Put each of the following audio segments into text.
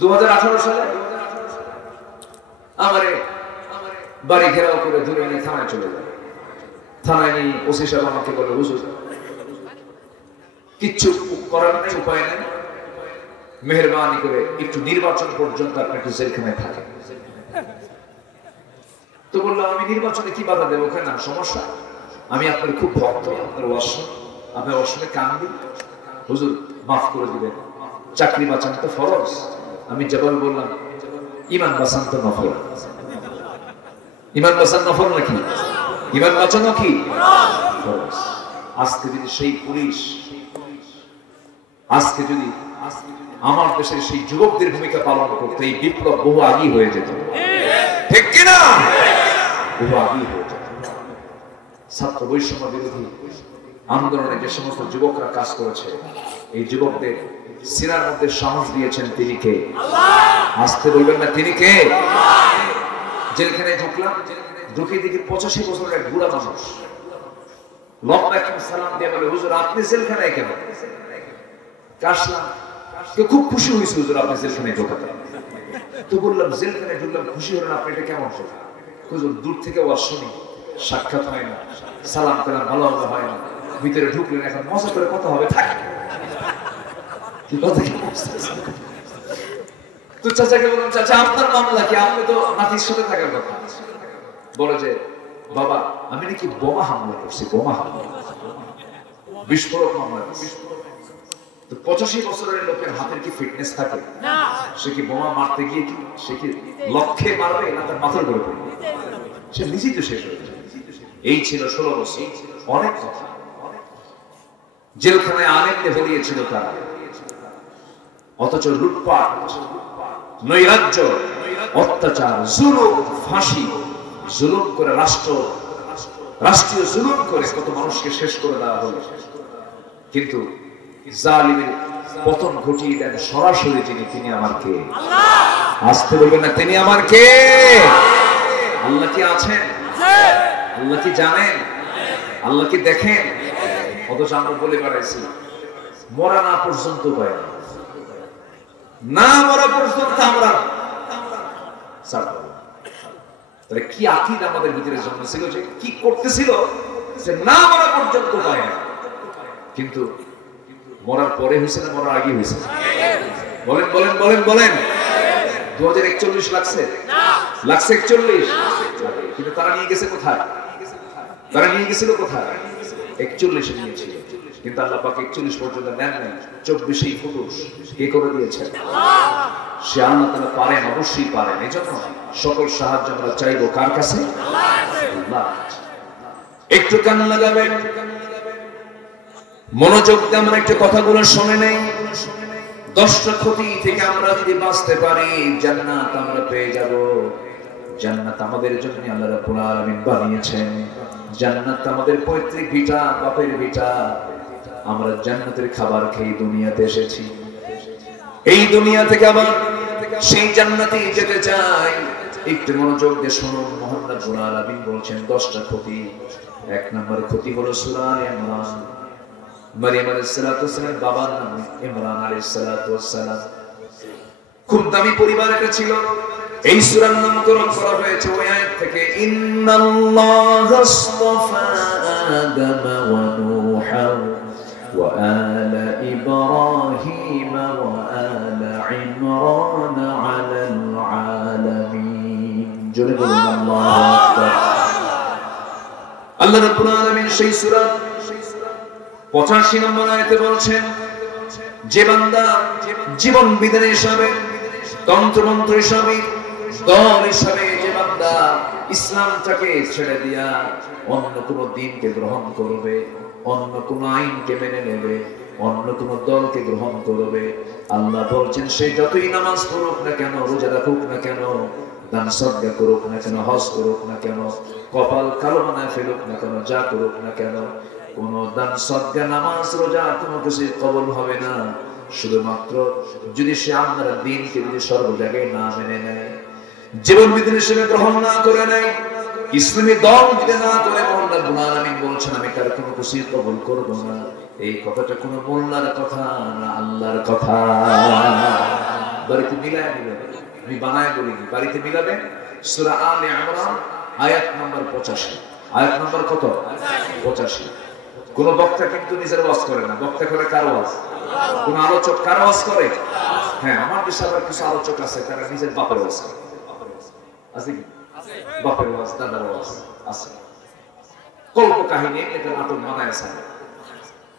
2018 সালে আমারে বাড়ি ঘেরাও করে ধরে নিয়ে থানায় চলে যায়। থানায় নিয়ে ওসি সাহেব আমাকে বলে, হুজুর কিচ্ছু করার নেই, উপায় নেই, মেহেরবানি করে একটু নির্বাচন পর্যন্ত আপনি একটু জেলখানায় থাকেন। তো বললাম, আমি নির্বাচনে কি বাধা দেবো? ওখানে না সমস্যা, আমি আপনার খুব ভক্ত, আপনার আপনার অসনে কান দিন, হুজুর মাফ করে দিবেন, চাকরি বাঁচানো তো ফরজ। আমি জবাব বললাম, ইমান বাঁচান তো নফল। ইমান বাঁচান নফল নাকি? ইমান বাঁচানো কি ফরজ। আজকে যদি সেই পুলিশ, আজকে যদি আমার দেশের সেই যুবকদের ভূমিকা পালন করতে, এই বিপ্লব বহু আগেই হয়ে যেত, ঠিক কিনা? বহু আগেই হয়ে যেত। ছাত্র বৈষম্য বিরোধী আন্দোলনে যে সমস্ত যুবকরা কাজ করেছে, এই যুবকদের সিনার মধ্যে সাহস দিয়েছেন তিনি কে? আসতে বলবেন না তিনি কে? জেলখানায় ঢুকলাম, ঢুকে দেখি 85 বছরের এক বুড়া মানুষ লম্বা একটা সালাম দিয়ে বলে, হুজুর আপনি জেলখানায় কেন? কাশলাম, খুব খুশি হয়েছে হুজুর আপনি জেলখানায় ঢোকাতে। তো বললাম, জেলখানায় ঢুকলাম, খুশি হলেন আপনি, এটা কেমন হলো? হুজুর দূর থেকে ওয়াজ শুনি, সাক্ষাৎ হয় না, সালাম পেলাম ভালো হয় না, ভিতরে ঢুকলেন, এখন মজা করে কথা হবে, থাকে। তো চাচাকে বললাম, চাচা আপনার মামলা কি? আপনি তো নাতির সাথে থাকার কথা। বলে যে, বাবা আমি নাকি বোমা হামলা করছি, বোমা হামলা, বিস্ফোরক মামলা করছি। তো 85 বছরের লোকের হাতের কি ফিটনেস থাকে? সে কি বোমা মারতে গিয়ে কি সে কি লক্ষ্যে মারবে না তার মাথার উপরে পড়বে? সে নিজেই তো শেষ হয়ে যাবে। এই ছিল 16 বছর, অনেক কথা। জেলখানায় আলেমকে ভরিয়েছিল তারা, অথচ লুটপাট, নৈরাজ্য, অত্যাচার, জুলুম, ফাঁসি, জুলুম করে রাষ্ট্রীয় জুলুম করে কত মানুষকে শেষ করে দেওয়া হলো। কিন্তু জালিমের পতন ঘটিয়ে দেন সরাসরি যিনি, তিনি আমার কে? আসতে বলবেন না তিনি আমার কে? আল্লাহ কি আছেন? আল্লাহ কি জানেন? আল্লাহ কি দেখেন? অথচ আমরা বলে বেড়াইছি মরা না পর্যন্ত পাই না, মরা পর্যন্ত আমরা তাহলে কি আকীদা আমাদের ভিতরে জন্মেছিল, যে কি করতেছিল, যে না মরা পর্যন্ত পাই না। কিন্তু মরার পরে হয়েছে না মরার আগে হয়েছে? বলেন বলেন বলেন বলেন। 2041 লাগছে? লাগছে 41? কিন্তু তারা নিয়ে গেছে কোথায়? তারা নিয়ে গেছিল কোথায়? 41 নিয়েছিল, কিন্তু আল্লাহ পাক 41 পর্যন্ত নেন নাই, 24 ফুটুস কে করে দিয়েছেন? সে আল্লাহ তাআলা পারেন, অবশ্যই পারেন। এজন্য সকল সাহায্য আমরা চাইবো কার কাছে? আল্লাহ। একটু কান লাগাবেন, মনোযোগ দিয়ে আমরা একটু কথাগুলো শুনে নেই। 10টা ক্ষতি থেকে আমরা যদি বাঁচতে পারি, জান্নাত আমরা পেয়ে যাব। জান্নাত আমাদের জন্য আল্লাহ রাব্বুল আলামিন বানিয়েছেন। জান্নাত আমাদের পৈতৃক ভিটা, বাপের ভিটা। আমরা জান্নাতের খাবার খেয়ে দুনিয়াতে এসেছি। এই দুনিয়া থেকে আবার সেই জান্নাতে যেতে চাই। একটু মনোযোগ দিয়ে শুনুন, মহান রাব্বুল আলামিন বলছেন 10টা ক্ষতি। 1 নম্বর ক্ষতি হলো সূরা আলে ইমরান। মারিয়াম আলাইহিস সালাতু ওয়াস সালামের বাবার নাম ইমরান আলাইহিস সালাতু ওয়াস সালাম। খুব দামি পরিবার এটা ছিল। এই সূরার নামকরণ করা হয়েছে ওই আয়াত থেকে, ইন্নাল্লাহা আসতাফা আদামা ওয়া নূহা ওয়া আলা ইব্রাহিম ওয়া আলা ইমরান আলাল আলামিন। জোরে বলুন আল্লাহু আকবার। আল্লাহ রাব্বুল আলামিন সেই সূরা 85 নম্বর আয়াতে বলছেন, যে বান্দা জীবন বিধান হিসাবে, তন্ত্রমন্ত্র হিসাবে, দল হিসাবে যে বান্দা ইসলামটাকে ছেড়ে দিয়া অন্য কোন দিনকে গ্রহণ করবে, অন্য কোন আইনকে মেনে নেবে, অন্য কোন দলকে গ্রহণ করবে, আল্লাহ বলছেন সে যতই নামাজ পড়ুক না কেন, রোজা রাখুক না কেন, দান সদকা করুক না কেন, হজ করুক না কেন, কপাল কালো বানায় ফেলুক না কেন, যা করুক না কেন, কোন দান সদকা, নামাজ, রোজা কোনো কিছু কবুল হবে না, শুধুমাত্র যদি সে আল্লাহর দ্বীনকে যদি সর্ব জায়গায় না মেনে নেয়, জীবন বিধান হিসেবে গ্রহণ না করে নেয়, ইসলামী দল যদি না করে, মহান রব্বুল আলামিন বলছেন আমি তার কোনো কিছু কবুল করব না। এই কথাটা কোনো মোল্লার কথা না, আল্লাহর কথা। বাড়িতে মিলায় মিলাবেন, আমি বানায় বলিনি, বাড়িতে মিলাবেন। সূরা আলে ইমরান আয়াত নাম্বার 85। আয়াত নাম্বার কত? 85। কোন বক্তা কিন্তু নিজের ওয়াজ করে না, বক্তা করে কার ওয়াজ? কোন আলোচক কার ওয়াজ করে? হ্যাঁ, আমার দেশে আবার কিছু আলোচক আছে তারা নিজের বাপের ওয়াজ করে। আছে কি? বাপের ওয়াজ, দাদার ওয়াজ আছে। কল্প কাহিনী, এটা নাটক বানায় আছে।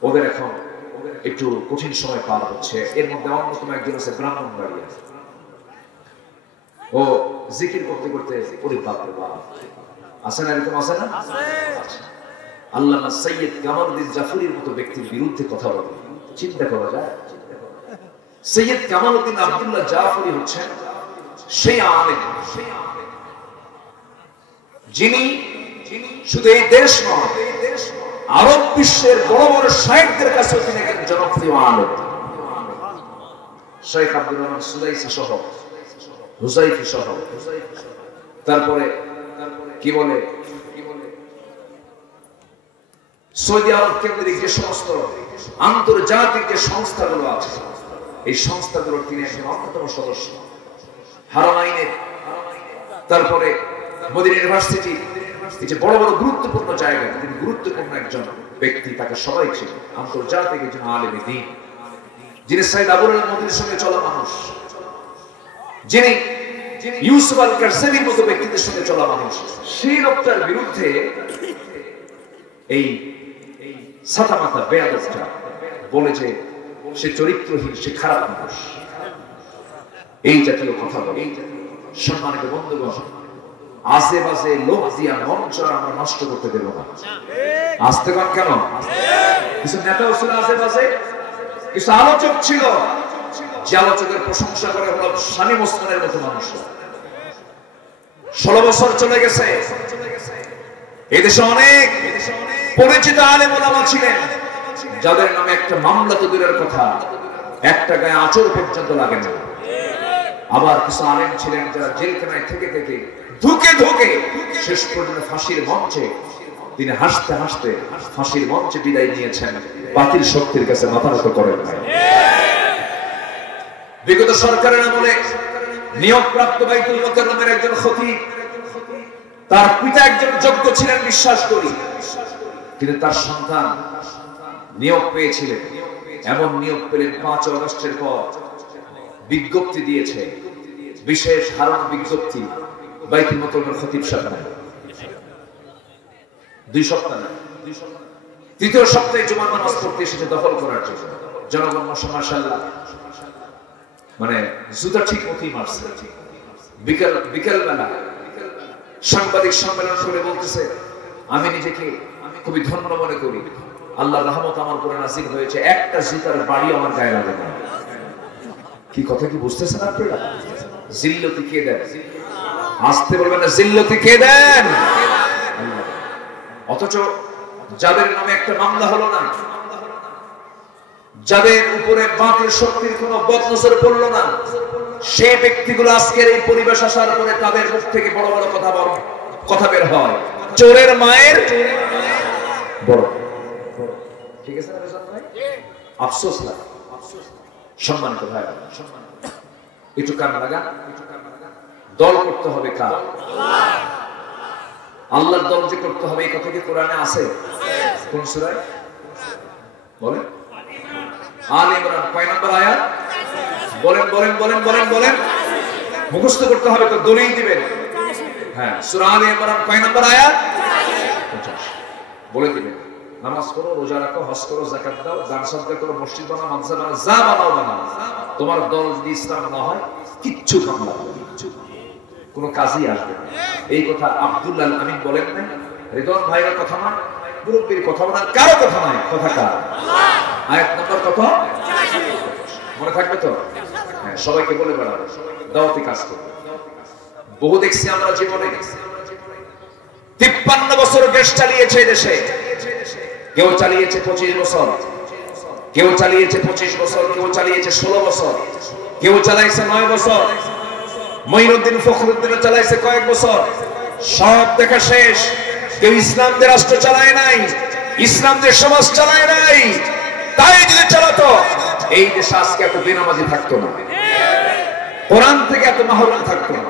ওদের এখন একটু কঠিন সময় পার হচ্ছে। এর মধ্যে অন্যতম একজন আছে ব্রাহ্মণবাড়িয়া। ও জিকির করতে করতে ওরে বাপরে বাপ, আছে না এরকম? আছে না? আল্লামা সৈয়দ কামালউদ্দিন জাফরির মতো ব্যক্তির বিরুদ্ধে কথা বলে, চিন্তা করা যায়? সৈয়দ কামালউদ্দিন আব্দুল্লাহ জাফরি হচ্ছেন সেই আলেম যিনি শুধু এই দেশ নয়, আরব বিশ্বের বড় বড় শায়েখদের কাছে তিনি একজন জনপ্রিয় আলেম। শেখ আব্দুর রহমান সুলাইসি সহ, হুজাইফি সহ, তারপরে কি বলে সৌদি আরব কেন্দ্রিক যে সমস্ত আন্তর্জাতিক যে সংস্থাগুলো আছে, এই সংস্থাগুলোর তিনি একজন অন্যতম সদস্য। হারামাইনের, তারপরে মদিনা ইউনিভার্সিটি, এই যে বড় বড় গুরুত্বপূর্ণ জায়গা, তিনি গুরুত্বপূর্ণ একজন ব্যক্তি, তাকে সবাই চেনে। আন্তর্জাতিক একজন আলেম দ্বীন, যিনি সাইদ আবুল আল মদিনের সঙ্গে চলা মানুষ, যিনি ইউসুফ আল কারসাবির মতো ব্যক্তিদের সঙ্গে চলা মানুষ, সেই লোকটার বিরুদ্ধে এই সাতামাতা বেয়াদবটা বলে যে সে চরিত্রহীন, সে খারাপ মানুষ, এই জাতীয় কথা বলে। সম্মানিত বন্ধুগণ, আজে বাজে লোক দিয়া মঞ্চ আমরা নষ্ট করতে দেব না। আসতে কন কেন? কিছু নেতাও ছিল আজে বাজে, কিছু আলোচক ছিল যে আলোচকের প্রশংসা করে হলো শামীম ওসমানের মতো মানুষ। 16 বছর চলে গেছে, এদেশে অনেক পরিচিত আলেম ওলামা ছিলেন যাদের নামে একটা মামলা তো দূরের কথা, একটা গায়ে আঁচড় পর্যন্ত লাগে না। আবার কিছু আলেম ছিলেন যারা জেলখানায় থেকে থেকে ধুকে ধুকে শেষ পর্যন্ত ফাঁসির মঞ্চে তিনি হাসতে হাসতে ফাঁসির মঞ্চে বিদায় নিয়েছেন, বাতিল শক্তির কাছে মাথা নত করেন নাই। বিগত সরকারের আমলে নিয়োগপ্রাপ্ত বাইতুল মুকাররমের একজন খতিব, তার পিতা একজন যোগ্য ছিলেন বিশ্বাস করি, কিন্তু তার সন্তান নিয়োগ পেয়েছিলেন। এমন নিয়োগ পেলেন 5 আগস্টের পর বিজ্ঞপ্তি দিয়েছে, বিশেষ হারণ বিজ্ঞপ্তি, বাইতুল মুকাররমের খতিব সাহেব 2 সপ্তাহ না, 3য় সপ্তাহে জুমার নামাজ পড়তে এসেছে দখল করার জন্য। জনগণ মাশাআল্লাহ মানে জুতা ঠিক মতোই মারছে। বিকেল বেলা সাংবাদিক সম্মেলন করে বলতেছে, আমি নিজেকে খুবই ধন্য মনে করি, আল্লাহর রহমত আমার উপরে নাযিল হয়েছে, একটা জুতার বাড়ি আমার গায়ে লাগে না। কি কথা কি বুঝতেছেন আপনারা? জিল্লতি কে দেন? আসতে বলবেন না, জিল্লতি কে দেন? অথচ যাদের নামে একটা মামলা হলো না, যাদের উপরে বাতিল শক্তির কোনো বদনজর পড়লো না, সেই ব্যক্তিগুলো আজকের এই পরিবেশ আসার পরে তাদের মুখ থেকে বড় বড় কথা বের হয়, চোরের মায়ের বড়। ঠিক আছে না ভাই? আফসোস লাগে। সম্মানিত ভাই, একটু কান লাগান। দল করতে হবে কার? আল্লাহর দল যে করতে হবে, এই কথা কি কোরআনে আছে? কোন সূরায় বলে? আলে ইমরান কয় নাম্বার আয়াত? বলেন বলেন বলেন বলেন বলেন, মুখস্থ করতে হবে তো, দলিল দিবেন। হ্যাঁ, সূরা আলে ইমরান কয় নাম্বার আয়াত? 50 বলে দিবেন। নামাজ পড়ো, রোজা রাখো, হজ করো, যাকাত দাও, দান সদকা করো, মসজিদ বানাও, মাদ্রাসা বানাও, যা বানাও বানাও, তোমার দল যদি ইসলাম না হয় কিচ্ছু কাম লাগবে না, কোনো কাজই আসবে না। এই কথা আব্দুল্লাহ আল আমিন বলেন না? রিদওয়ান ভাইয়ের কথা নয়, মুরব্বির কথা না, কারো কথা নয়, কথা কার? আয়াত নম্বর কত? মনে থাকবে তো? হ্যাঁ, সবাইকে বলে বেড়াবো, দাওয়াতি কাজ করবে। বহু দেখছি আমরা জীবনে, 53 বছর দেশ চালিয়েছে দেশে, কেউ চালিয়েছে 25 বছর, কেউ চালিয়েছে 25 বছর, কেউ চালিয়েছে 16 বছর, কেউ চালাইছে 9 বছর, মঈনুদ্দিন ফখরুদ্দিন চালাইছে কয়েক বছর। সব দেখা শেষ। কেউ ইসলামদের রাষ্ট্র চালায় নাই, ইসলামদের সমাজ চালায় নাই। তাই যদি চালাতো এই দেশ আজকে এত বেনামাজি থাকতো না। কোরআন থেকে এত মাহরুম থাকতো না।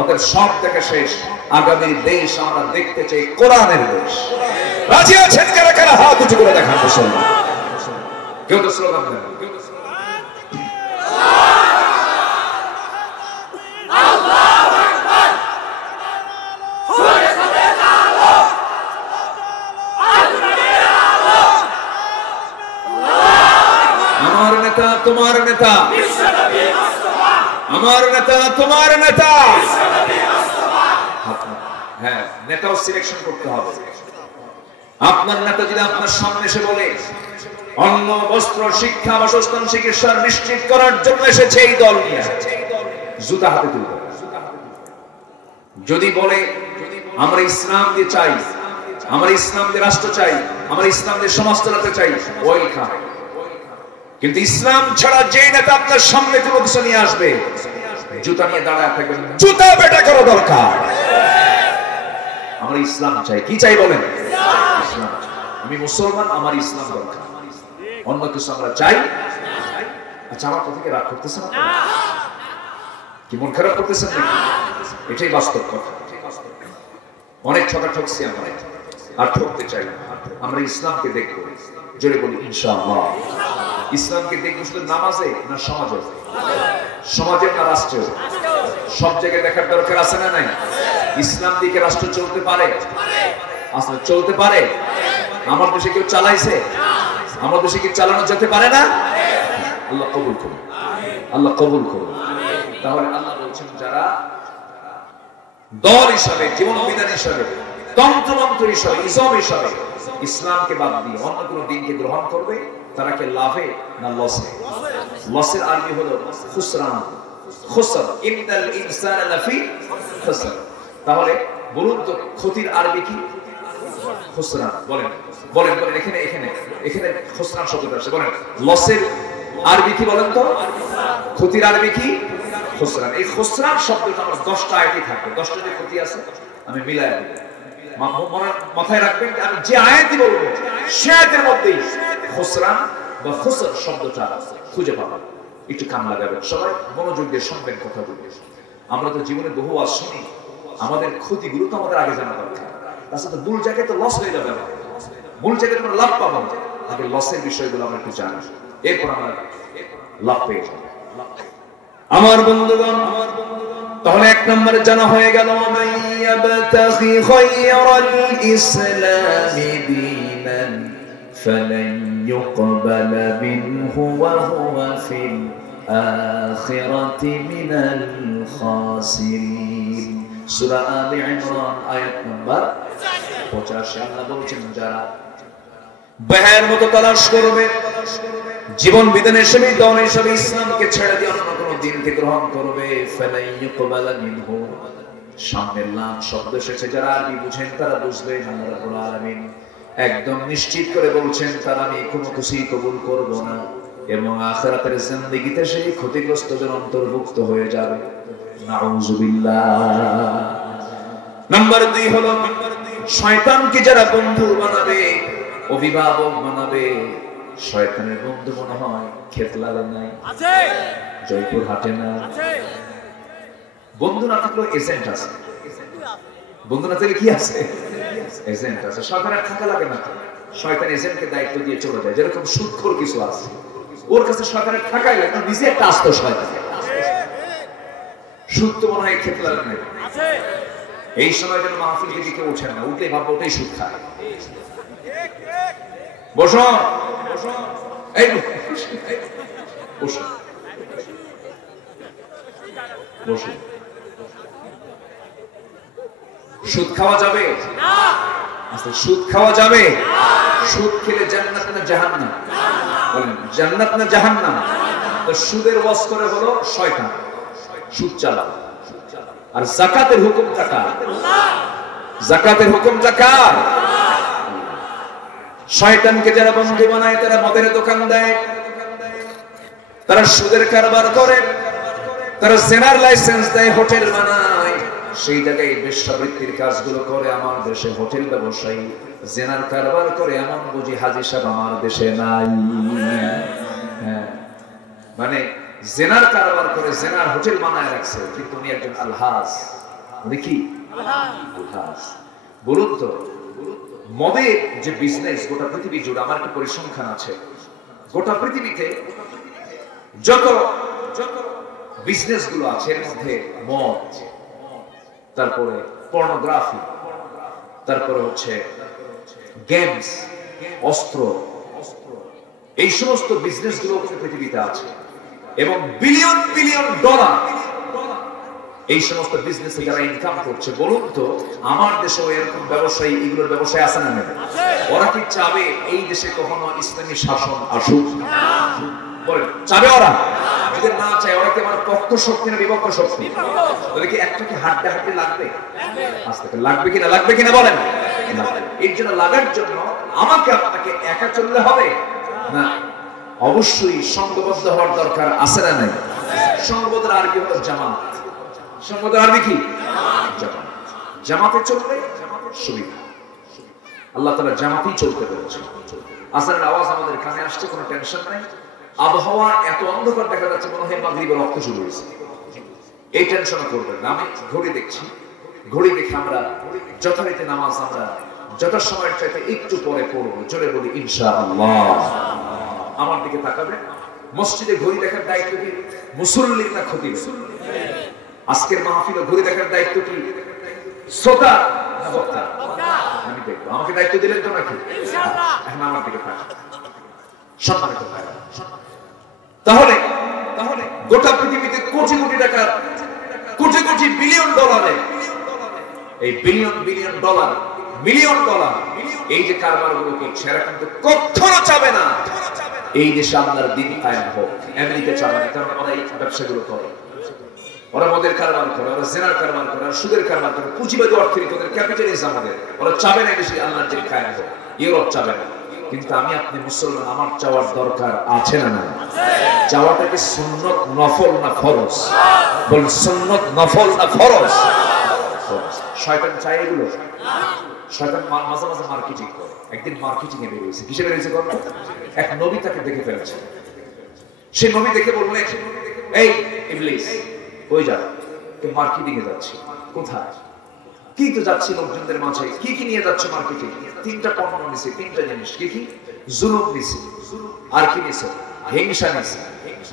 ওদের সব থেকে শেষ, আগামী দেশ আমরা দেখতে চাই কোরআনের দেশ। রাজি আছেন কারা কারা? হাত উঁচু করে দেখান মুসলমান। কেউ তো স্লোগান দেন। আমার নেতা তোমার নেতা, আমার নেতা তোমার নেতা। হ্যাঁ, নেতাও সিলেকশন করতে হবে। আপনার নেতা যদি আপনার সামনে এসে বলে অন্ন বস্ত্র শিক্ষা বাসস্থান চিকিৎসা নিশ্চিত করার জন্য এসেছে এই দল নিয়ে, জুতা হাতে তুলবে। যদি বলে আমরা ইসলাম দিয়ে চাই, আমরা ইসলাম দিয়ে রাষ্ট্র চাই, আমরা ইসলাম দিয়ে সমাজ চালাতে চাই, ওই খান। কিন্তু ইসলাম ছাড়া যে নেতা আপনার সামনে কোনো কিছু নিয়ে আসবে, জুতা নিয়ে দাঁড়ায় থাকবেন, জুতা বেটা করা দরকার। আমরা ইসলাম চাই। কি চাই বলেন? ইসলাম। আমি মুসলমান, আমার ইসলাম দরকার, অন্য কিছু আমরা চাই। আচ্ছা, আমার কথা থেকে রাগ করতেছেন না? কি মন খারাপ করতেছেন নাকি? এটাই বাস্তব কথা। অনেক ঠকা ঠকছি আমরা, আর ঠকতে চাই না। আমরা ইসলামকে দেখবো, জোরে বলি ইনশাআল্লাহ। ইসলামকে দেখবো শুধু নামাজে না সমাজে? সমাজে না রাষ্ট্রে? সব জায়গায় দেখার দরকার আছে না নাই? ইসলাম দিকে রাষ্ট্র চলতে পারে? আসলে চলতে পারে? আমার দেশে কেউ চালাইছে? আমার দেশে কি চালানো যেতে পারে না? আল্লাহ কবুল করুন, আল্লাহ কবুল করুন। তাহলে আল্লাহ বলছেন যারা দল হিসাবে, জীবন বিধান হিসাবে, তন্ত্রমন্ত্র হিসাবে, ইসলাম হিসাবে ইসলামকে বাদ দিয়ে অন্য কোনো দিনকে গ্রহণ করবে, তারা কি লাভে না লসে? লসের আরবি হলো খুসরান। খুসর, ইন্নাল ইনসানা লাফি খুসর। তাহলে বলুন তো ক্ষতির আরবি কি? খুসরান। বলেন বলেন বলেন, এখানে এখানে এখানে খুসরান শব্দটা আসে। বলেন লসের আরবি কি বলেন তো? ক্ষতির আরবি কি? খুসরান। এই খুসরান শব্দটা আমার 10টা আয়াতই থাকবে। 10টা যে ক্ষতি আছে আমি মিলাই দেব। মাথায় রাখবেন, আমি যে আয়াতই বলবো সে আয়াতের মধ্যেই খুসরান বা খুসর শব্দটা খুঁজে পাবেন। একটু কান লাগাবেন, সবাই মনোযোগ দিয়ে শুনবেন কথাগুলো। আমরা তো জীবনে বহু ওয়াজ শুনি, আমাদের ক্ষতিগুলো তো আমাদের আগে জানা দরকার। তাছাড়া তো ভুল জায়গায় তো লস হয়ে যাবে, ভুল জায়গায় আমরা লাভ পাবো। আগে লসের বিষয়গুলো আমরা একটু জানি, এরপর আমরা লাভ পেয়ে যাবো। আমার বন্ধুগণ, তাহলে এক নম্বরে জানা হয়ে গেল মাইয়াবতাগি খায়রাল ইসলামি দীনান ফালান ইউকবালা মিনহু ওয়া হুয়া ফিল আখিরাতি মিনাল খাসিরিন। সূরা আলে ইমরান আয়াত নাম্বার 85। আল্লাহ বলছেন যারা বাহের মতো তালাশ করবে, জীবন বিধানের হিসেবে দল হিসেবে ইসলামকে ছেড়ে দিয়ে অন্য কোনো দিনকে গ্রহণ করবে, ফালাই ইউকবালা মিনহু, সামনের লাম শব্দ এসেছে, যারা আরবি বুঝেন তারা বুঝবেন। আল্লাহ রাব্বুল আলামিন একদম নিশ্চিত করে বলছেন তারা আমি কোনো কিছুই কবুল করব না, এবং আখিরাতের জিন্দেগিতে সেই ক্ষতিগ্রস্তদের অন্তর্ভুক্ত হয়ে যাবে। নাউযুবিল্লাহ। নাম্বার 2 হলো শয়তানকে যারা বন্ধু বানাবে, অভিভাবক বানাবে। শয়তানের বন্ধু মনে হয় খেতলালে নাই, জয়পুর হাটে না। বন্ধু না থাকলেও এজেন্ট আছে। বন্ধু না থাকলে কি আছে? এজেন্ট আছে। শয়তানের থাকা লাগে না, শয়তান এজেন্টকে দায়িত্ব দিয়ে চলে যায়। যেরকম সুদখোর কিছু আছে, ওর কাছে শয়তানের থাকাই লাগে না, নিজে একটা আস্ত শয়তান। সুদ তো মনে হয় খেতলালে নাই। এই সময় যেন মাহফিল থেকে কেউ ওঠেন না, উঠলেই ভাববো ওটাই সুদ খায়। বসো, এই বসো বসো। সুদ খাওয়া যাবে না? আচ্ছা, সুদ খাওয়া যাবে? সুদ খেলে জান্নাত না জাহান্নাম? বলেন জান্নাত না জাহান্নাম? তো সুদের ওয়াজ করে হলো শয়তান, সুদ চালা। আর যাকাতের হুকুমটা কার? যাকাতের হুকুমটা কার? শয়তানকে যারা বন্ধু বানায় তারা মদের দোকান দেয়, তারা সুদের কারবার করে, তারা জেনার লাইসেন্স দেয়, হোটেল বানায়, সেই জায়গায় বেশ্যাবৃত্তির কাজগুলো করে। আমার দেশে হোটেল ব্যবসায়ী জেনার কারবার করে, এমন বুঝি হাজী সাহেব আমার দেশে নাই? হ্যাঁ, মানে জেনার কারবার করে, জেনার হোটেল বানায় রাখছে, কিন্তু উনি একজন আলহাজ। উনি কি আলহাজ? বলুন তো, মদের যে বিজনেস গোটা পৃথিবী জুড়ে, আমার কি পরিসংখ্যান আছে, গোটা পৃথিবীতে যত বিজনেস গুলো আছে এর মধ্যে মদ, তারপরে পর্নোগ্রাফি, তারপরে হচ্ছে গেমস, অস্ত্র, এই সমস্ত বিজনেস গুলো পৃথিবীতে আছে এবং বিলিয়ন বিলিয়ন ডলার এই সমস্ত বিজনেসে যারা ইনকাম করছে। বলুন তো, আমার দেশে এরকম ব্যবসায়ী, এগুলোর ব্যবসায় আছে না? ওরা কি চাবে এই দেশে কখনো ইসলামী শাসন আসুক? বলেন, চাবে ওরা? যদি না চায়, ওরা কি আমার পক্ষ শক্তি না বিপক্ষ শক্তি? তাহলে কি একটা কি হাড্ডাহাড্ডি লাগবে? আস্তে করে লাগবে কিনা, লাগবে কিনা বলেন? এর জন্য লাগার জন্য আমাকে আপনাকে একা চললে হবে না, অবশ্যই সংঘবদ্ধ হওয়ার দরকার আছে না নাই? সংঘবদ্ধের আরবি হলো জামাত। সংঘবদ্ধের আরবি কি? জামাত। জামাতে চললে সুবিধা। আল্লাহ তাআলা জামাতেই চলতে বলেছেন। আসরের আওয়াজ আমাদের কানে আসছে, কোনো টেনশন নাই। আবহাওয়া এত অন্ধকার দেখা যাচ্ছে, মনে হয় মাগরিবের রক্ত শুরু হয়েছে। এই টেনশন করবেন না। আমি ঘড়ি দেখছি, ঘড়ি দেখে আমরা যথারীতি নামাজ আমরা যথা সময়ের চাইতে একটু পরে পড়বো। জোরে বলি ইনশাআল্লাহ। আমার দিকে তাকাবে। মসজিদে ঘড়ি দেখার দায়িত্ব কি মুসল্লির না খতিব? আজকের মাহফিলে ঘড়ি দেখার দায়িত্ব কি শ্রোতা না বক্তা? আমি দেখবো। আমাকে দায়িত্ব দিলেন তো নাকি? ইনশাআল্লাহ। এখন আমার দিকে তাকান, সম্মানিত ভাইরা। তাহলে গোটা পৃথিবীতে কোটি কোটি টাকা, কোটি কোটি বিলিয়ন ডলারে, এই billion billion dollar, million dollar এই যে কারবারগুলো করছে, এরা কিন্তু কখনো চাবে না এই দেশে আল্লাহর দ্বীন কায়েম হোক। আমেরিকা চাবে না, কারণ ওরা এই ব্যবসাগুলো করে। ওরা মদের কারবার করে, ওরা জেনার কারবার করে, ওরা সুদের কারবার করে, পুঁজিবাদী অর্থনীতি, ওদের ক্যাপিটালিজম আমাদের। ওরা চাবে না দেশে আল্লাহর দ্বীন কায়েম হোক। ইউরোপ চাবে না। কিন্তু আমি আপনি মুসলমান, আমার চাওয়ার দরকার আছে না না? চাওয়াটা কি সুন্নত নফল না ফরজ? বল, সুন্নত নফল না ফরজ? শয়তান চায় এগুলো। শয়তান মাঝে মাঝে মার্কেটিং করে। একদিন মার্কেটিং এ বেরিয়েছে। কিসে বেরিয়েছে? এক নবী তাকে দেখে ফেলেছে। সে নবী দেখে বললেন, এই ইবলিস, কই যা? মার্কেটিং এ যাচ্ছি। কোথায়? কি তো যাচ্ছি লোকজনদের মাঝে। কি কি নিয়ে যাচ্ছে মার্কেটিং? তিনটা পণ্য নিছে, তিনটা জিনিস। কি কি? জুলুম নিছে, আর কি নিছে? হিংসা নিছে,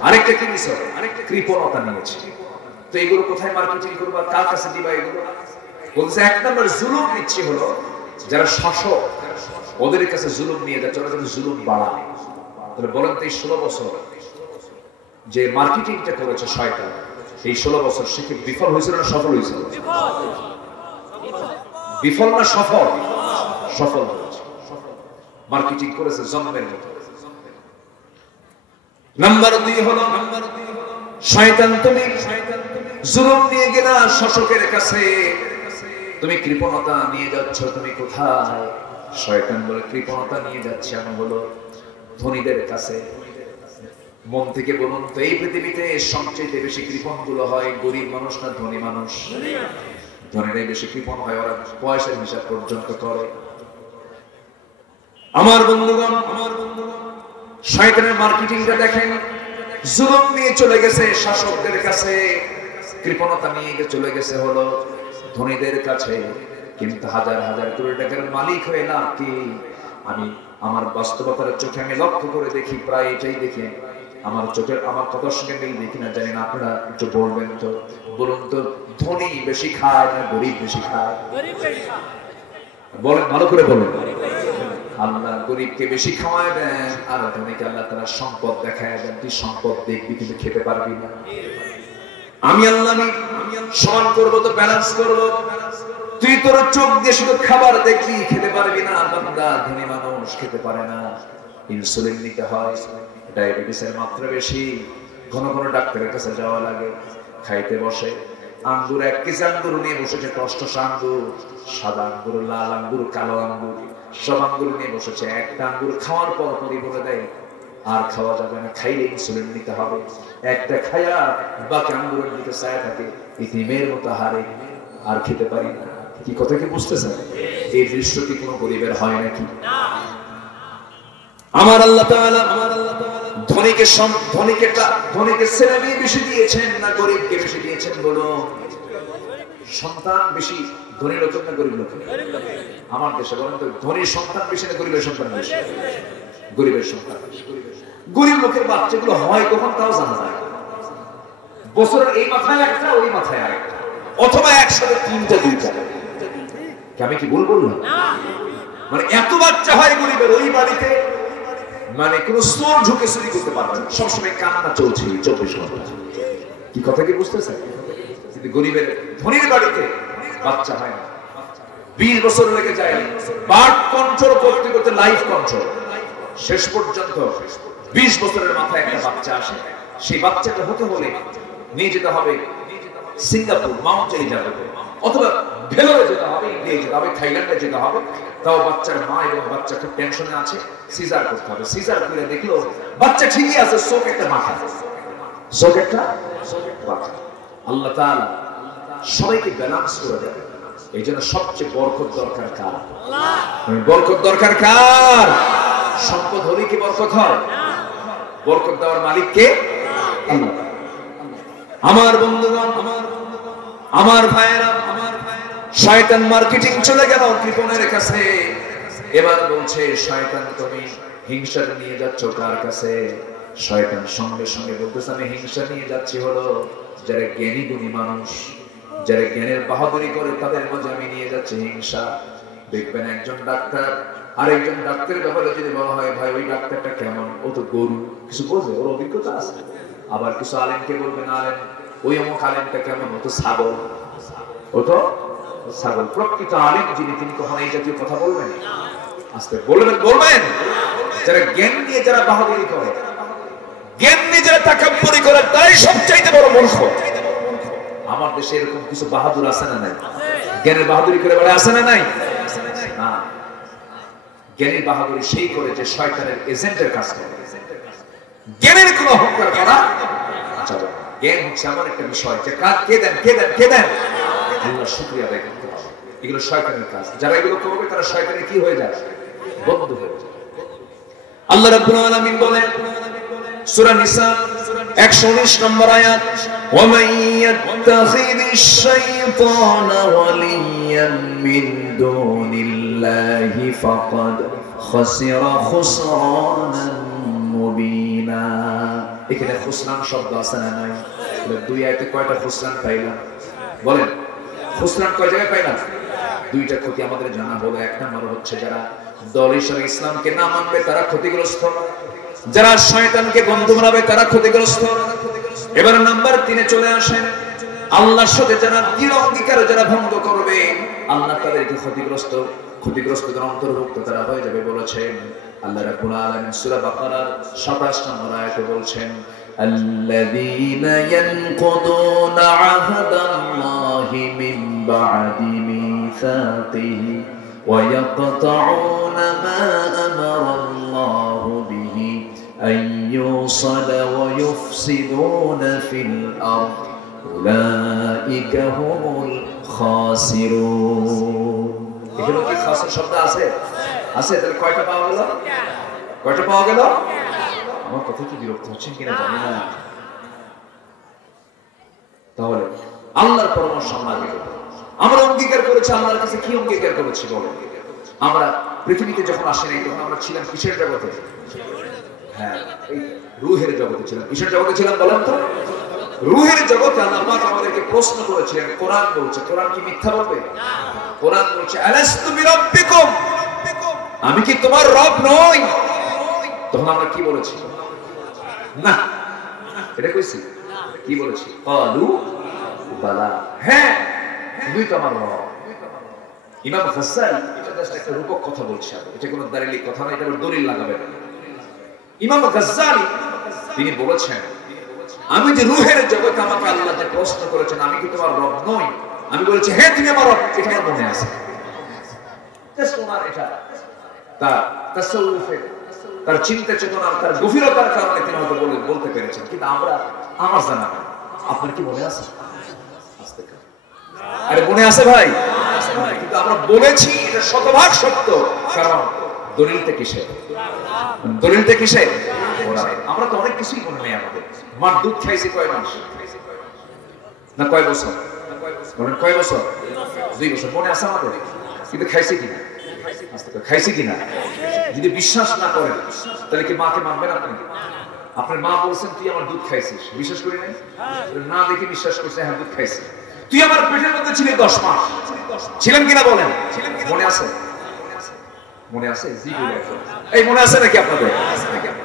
আরেকটা কি নিছে? কৃপণতা নিয়েছে। তো এগুলো কোথায় মার্কেটিং করবা? কার কাছে দিবা এগুলো? বলছে, এক নম্বর জুলুম নিচ্ছে হলো যারা শাসক, ওদের কাছে জুলুম নিয়ে যাচ্ছে, ওরা যেন জুলুম বাড়ায়। তাহলে বলেন তো, এই 16 বছর যে মার্কেটিংটা করেছে শয়তান, এই 16 বছর সে কি বিফল হয়েছিল না সফল হয়েছিল? বিফল না সফল? সফল হয়েছে। মার্কেটিং করেছে জন্মের মতো। নাম্বার 2 হলো শয়তান, তুমি জুলুম নিয়ে গেলা শাসকের কাছে, তুমি কৃপণতা নিয়ে যাচ্ছ। তুমি কোথায়? শয়তান বলে, কৃপণতা নিয়ে যাচ্ছে আমি হলো ধনীদের কাছে। মন থেকে বলুন তো, এই পৃথিবীতে সবচেয়ে বেশি কৃপণ গুলো হয় গরিব মানুষ না ধনী মানুষ? ধনীরাই বেশি কৃপণ হয়, ওরা পয়সার হিসাব পর্যন্ত করে। আমার বন্ধুগণ, শয়তানের মার্কেটিংটা দেখেন। জুলুম নিয়ে চলে গেছে শাসকদের কাছে, কৃপণতা নিয়ে চলে গেছে হলো ধনীদের কাছে। কিন্তু হাজার হাজার কোটি টাকার মালিক হয়ে না কি? আমি আমার বাস্তবতার চোখে আমি লক্ষ্য করে দেখি, প্রায় এটাই দেখি। আমার চোখের আমার কথার সঙ্গে মিল দেখি না, জানি না। আপনারা একটু বলবেন তো, বলুন তো, ধনী বেশি খায় না গরিব বেশি খায়? বলেন, ভালো করে বলেন। আল্লাহ গরিবকে বেশি খাওয়ায় দেন, আর ধনীকে আল্লাহ তাআলা সম্পদ দেখায় দেন। তুই সম্পদ দেখবি কিন্তু খেতে পারবি না। আমি আল্লাহ সমান করবো তো ব্যালেন্স করবো। তুই তোর চোখ দিয়ে শুধু খাবার দেখবি, খেতে পারবি না। বান্দা, ধনী মানুষ খেতে পারে না, ইনসুলিন নিতে হয়, ডায়াবেটিসের মাত্রা বেশি, ঘন ঘন ডাক্তারের কাছে যাওয়া লাগে। খাইতে বসে, আঙ্গুর 1 কেজি আঙ্গুর নিয়ে বসেছে, টসটসা আঙ্গুর, সাদা আঙ্গুর, লাল আঙ্গুর, কালো আঙ্গুর, সব আঙ্গুর নিয়ে বসেছে। একটা আঙ্গুর খাওয়ার পরই বলে দেয় আর খাওয়া যাবে না, খাইলে ইনসুলিন নিতে হবে। একটা খায়া বাকি আঙ্গুরের দিকে চায় থাকে, ইতিমের মতো হারে, আর খেতে পারি না। কি কথা কি বুঝতেছেন? এই দৃশ্য কি কোনো গরিবের হয় নাকি? আমার আল্লাহ তাআলা ধনীকে ছেলে মেয়ে বেশি দিয়েছেন না গরিবকে বেশি দিয়েছেন? বলো, সন্তান বেশি ধনী লোকের না গরিব লোকের? আমার দেশে বলেন তো, ধনীর সন্তান বেশি না গরিবের সন্তান বেশি? গরিবের সন্তান বেশি। গরিব লোকের বাচ্চাগুলো হয় কখন তাও জানা যায়, বছরের এই মাথায় একটা ওই মাথায় আরেকটা, অথবা একসাথে তিনটা দুইটা। আমি কি ভুল বললাম? মানে এত বাচ্চা হয় গরিবের ওই বাড়িতে, মানে কোন চোর ঢুকে চুরি করতে পারবে না, সবসময় কান্না চলছে 24 ঘন্টা। কি কথা কি বুঝতেছেন? কিন্তু গরিবের ধনীর বাড়িতে বাচ্চা হয় না, 20 বছর লেগে যায় বার্থ কন্ট্রোল করতে করতে লাইফ কন্ট্রোল, শেষ পর্যন্ত 20 বছরের মাথায় একটা বাচ্চা আসে। সেই বাচ্চাটা হতে হলে নিয়ে যেতে হবে সিঙ্গাপুর, মাউন্ট এলিজাবেথ, অথবা ভেলোরে যেতে হবে, ইন্ডিয়ায় যেতে হবে, থাইল্যান্ডে যেতে হবে। তাও বাচ্চার মা এবং বাচ্চা খুব টেনশনে আছে, সিজার করতে হবে। সিজার করে দেখলো বাচ্চা ঠিকই আছে, চোখ একটা মাথা, চোখ একটা মাথা। আল্লাহ তাআলা সবাইকে ব্যালেন্স করে দেয়। এই জন্য সবচেয়ে বরকত দরকার কার? বরকত দরকার কার? সম্পদ হলে কি বরকত হয়? বরকত দেওয়ার মালিক কে? আল্লাহ। আমার বন্ধুগণ, আমার ভাইয়েরা, শয়তান মার্কেটিং চলে গেল কৃপণের কাছে। এবার বলছে, শয়তান তুমি হিংসা নিয়ে যাচ্ছ কার কাছে? শয়তান সঙ্গে সঙ্গে বলতেছে, আমি হিংসা নিয়ে যাচ্ছি হলো যারা জ্ঞানী গুণী মানুষ, যারা জ্ঞানের বাহাদুরি করে তাদের মধ্যে আমি নিয়ে যাচ্ছি হিংসা। দেখবেন একজন ডাক্তার আরেকজন ডাক্তারের ব্যাপারে যদি বলা হয়, ভাই ওই ডাক্তারটা কেমন, ও তো গরু, কিছু বোঝে, ওর অভিজ্ঞতা আছে। আবার কিছু আলেমকে বলবেন, আলেম ওই অমুক আলেমটা কেমন, ও তো ছাগল, ও তো ছাগল। প্রকৃত আলেম যিনি, তিনি কখনো এই জাতীয় কথা বলবেন? আস্তে বলবেন, বলবেন। যারা জ্ঞান নিয়ে যারা বাহাদুরি করে, জ্ঞান নিয়ে যারা তাকাব্বুরি করে, তাই সবচাইতে বড় মূর্খ। আমার দেশে এরকম কিছু বাহাদুর আছে না নাই? জ্ঞানের বাহাদুরি করে বলে আছে না নাই? না, জ্ঞানের বাহাদুরি সেই করে যে শয়তানের এজেন্টের কাজ করে। জ্ঞানের কোনো অহংকার করা যাবে না। জ্ঞান হচ্ছে এমন একটা বিষয় যে কাজ কে দেন, কে দেন, কে দেন, আল্লাহ শুকরিয়া আদায় করতে হবে। এগুলো শয়তানের কাজ। যারা এগুলো করবে তারা শয়তানের কি হয়ে যায়? বন্ধু হয়ে যায়। আল্লাহ রাব্বুল আলামিন বলেন সূরা নিসা 119 নম্বর আয়াত, ওয়া মান ইয়াত্তাখিযিশ শাইতানা ওয়ালিয়্যান মিন দুনিল্লাহি ফাকাদ খাসিরা খুসরানান মুবিনা। এখানে খুসরান শব্দ আছে না নাই? দুই আয়াতে কয়টা খুসরান পাইলাম? বলেন, খুসরান কয় জায়গায় পাইলাম? দুইটা ক্ষতি আমাদের জানা হলো। এক নম্বর হচ্ছে যারা দল হিসেবে ইসলামকে না মানবে তারা ক্ষতিগ্রস্ত, যারা শয়তানকে বন্ধু বানাবে তারা ক্ষতিগ্রস্ত। এবার নাম্বার 3 চলে আসেন, আল্লাহর সাথে যারা দৃঢ় অঙ্গীকার যারা ভঙ্গ করবে, আল্লাহ তাদেরকে ক্ষতিগ্রস্তদের অন্তর্ভুক্ত তারা হয়ে যাবে বলেছেন আল্লাহ রাব্বুল আলামিন সূরা বাকারার 27 নম্বর আয়াতে বলছেন, আল্লাযীনা ইয়ানকুদুনা আহদাল্লাহি মিন বা'দি মিসাকিহি ওয়া ইয়াকতাউনা মা আমারাল্লাহু বিহি আন ইউসালা ওয়া ইউফসিদুনা ফিল আরদ উলাইকা হুমুল খাসিরুন। এখানে কি খাসির শব্দ আছে? আছে। তাহলে কয়টা পাওয়া গেল? কয়টা পাওয়া গেল? আমার কথা কি বিরক্ত হচ্ছেন কিনা জানি না। তাহলে আল্লাহর পরামর্শ আমরা অঙ্গীকার করেছি। আল্লাহর কাছে কি অঙ্গীকার করেছি বলো? আমরা পৃথিবীতে যখন আসেনি তখন আমরা ছিলাম কিসের জগতে? হ্যাঁ, এই রূহের জগতে ছিলাম। কিসের জগতে ছিলাম বলেন তো? রূহের জগতে আল্লাহ পাক আমাদেরকে প্রশ্ন করেছিলেন। কোরআন বলছে, কোরআন কি মিথ্যা বলবে? কোরআন বলছে, আলাস্তু বিরাব্বিকুম, আমি কি তোমার রব নই? তখন আমরা কি বলেছি? না, এটা কইছি। কি বলেছি? ক্বালু বালা, হ্যাঁ তুমি তো আমার রব। ইমাম গাজ্জালী এটা জাস্ট একটা রূপক কথা বলছে, এটা কোনো দালিলিক কথা না, এটা দলিল লাগাবে না। ইমাম গাজ্জালী তিনি বলেছেন, আমি যে রূহের জগতে আমাকে আল্লাহ যে প্রশ্ন করেছেন আমি কি তোমার রব নই, আমি বলেছি হ্যাঁ তুমি আমার রব। এটা আমার মনে আছে। জাস্ট ওনার এটা তার তাসাউফে, তার চিন্তা চেতনা, তার গভীরতার কারণে তিনি হয়তো বলতে পেরেছেন। কিন্তু আমার জানা না। আপনার কি মনে আছে? আরে মনে আছে ভাই? কিন্তু আমরা বলেছি এটা শতভাগ সত্য। কারণ দলিলটা কিসে? দলিলটা কিসে? কোরআন। আমরা তো অনেক কিছুই মনে নেই আমাদের। মার দুধ খাইছি কয় মাস না কয় বছর? বলেন কয় বছর? 2 বছর। মনে আছে আমাদের? কিন্তু খাইছি কিনা? খাইছি কিনা? যদি বিশ্বাস না করেন তাহলে কি মাকে মানবেন আপনি? আপনার মা বলছেন তুই আমার দুধ খাইছিস, বিশ্বাস করি নাই? না দেখে বিশ্বাস করছে হ্যাঁ দুধ খাইছি। তুই আমার পেটের মধ্যে ছিলি 10 মাস, ছিলেন কিনা বলেন? মনে আছে? মনে আছে? এই মনে আছে নাকি আপনাদের?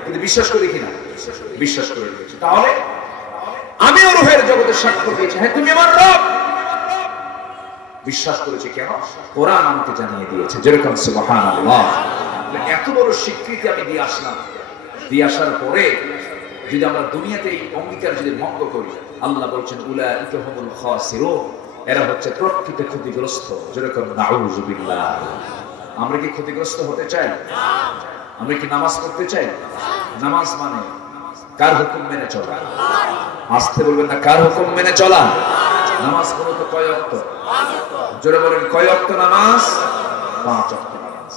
কিন্তু বিশ্বাস করি কিনা? বিশ্বাস করে দিয়েছি। তাহলে আমিও রূহের জগতে সাক্ষ্য দিয়েছি হ্যাঁ তুমি আমার রব। বিশ্বাস করেছি কেন? কোরআন আমাকে জানিয়ে দিয়েছে। যেরকম সুবহানাল্লাহ। এত বড় স্বীকৃতি আমি দিয়ে আসলাম, দিয়ে আসার পরে যদি আমরা দুনিয়াতে এই অঙ্গীকার যদি ভঙ্গ করি, আল্লাহ বলছেন উলাইকা হুমুল খাসিরুন, এরা হচ্ছে প্রকৃত ক্ষতিগ্রস্ত। যেরকম নাউযু বিল্লাহ। আমরা কি ক্ষতিগ্রস্ত হতে চাই? আমরা কি নামাজ পড়তে চাই? নামাজ মানে কার হুকুম মেনে চলা? আসতে বলবেন না, কার হুকুম মেনে চলা? নামাজ পড়ো তো কয় ওয়াক্ত? জোরে বলেন কয় ওয়াক্ত নামাজ? 5 ওয়াক্ত নামাজ।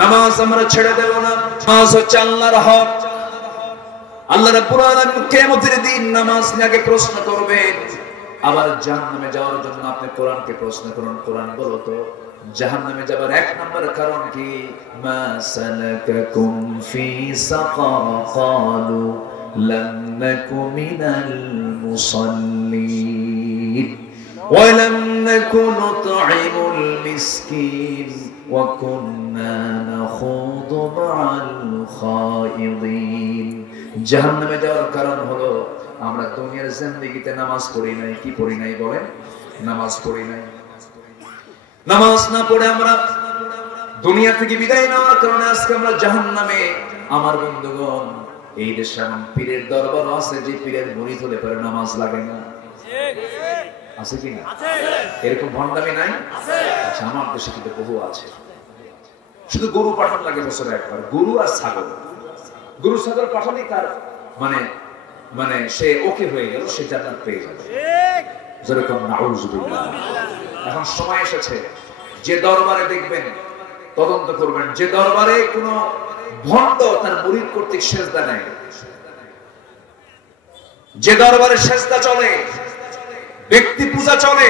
নামাজ আমরা ছেড়ে দেব না। নামাজ হচ্ছে আল্লাহর হক। আল্লাহ রাব্বুল আলামিন কিয়ামতের দিন নামাজ নিয়ে আগে প্রশ্ন করবেন। আবার জাহান্নামে যাওয়ার জন্য আপনি কোরআনকে প্রশ্ন করুন, কোরআন বলো তো জাহান্নামে যাবার 1 নম্বর কারণ কি? মা সালাকাকুম ফি সাকার ক্বালু লাম নাকু মিনাল মুসাল্লিন ওয়া লাম নাকু নুতঈমুল মিসকিন ওয়া কুন্না নাখুদু মা'আল খায়িদিন। জাহান্নামে যাওয়ার কারণ হলো আমরা দুনিয়ার জিন্দেগিতে নামাজ পড়ি নাই। কি পড়ি নাই বলেন? নামাজ পড়ি নাই। নামাজ না পড়ে আমরা দুনিয়া থেকে বিদায় নেওয়ার কারণে আজকে আমরা জাহান্নামে। আমার বন্ধুগণ, এই দেশে এমন পীরের দরবার আছে যে পীরের মুরিদ হলে পরে নামাজ লাগে না। আছে কি না? এরকম ভণ্ডামি নাই? আচ্ছা, আমার দেশে কিন্তু বহু আছে। শুধু গরু পাঠান লাগে বছরে একবার, গরু আর ছাগল। গরু ছাগল পাঠালেই তার মানে মানে সে ওকে হয়ে গেল, সে জান্নাত পেয়ে যাবে। যেরকম নাউযু বিল্লাহ। এখন সময় এসেছে যে দরবারে দেখবেন তদন্ত করবেন, যে দরবারে কোন ভণ্ড তার মুরিদ কর্তৃক সেজদা নেয়, যে দরবারে সেজদা চলে, ব্যক্তি পূজা চলে,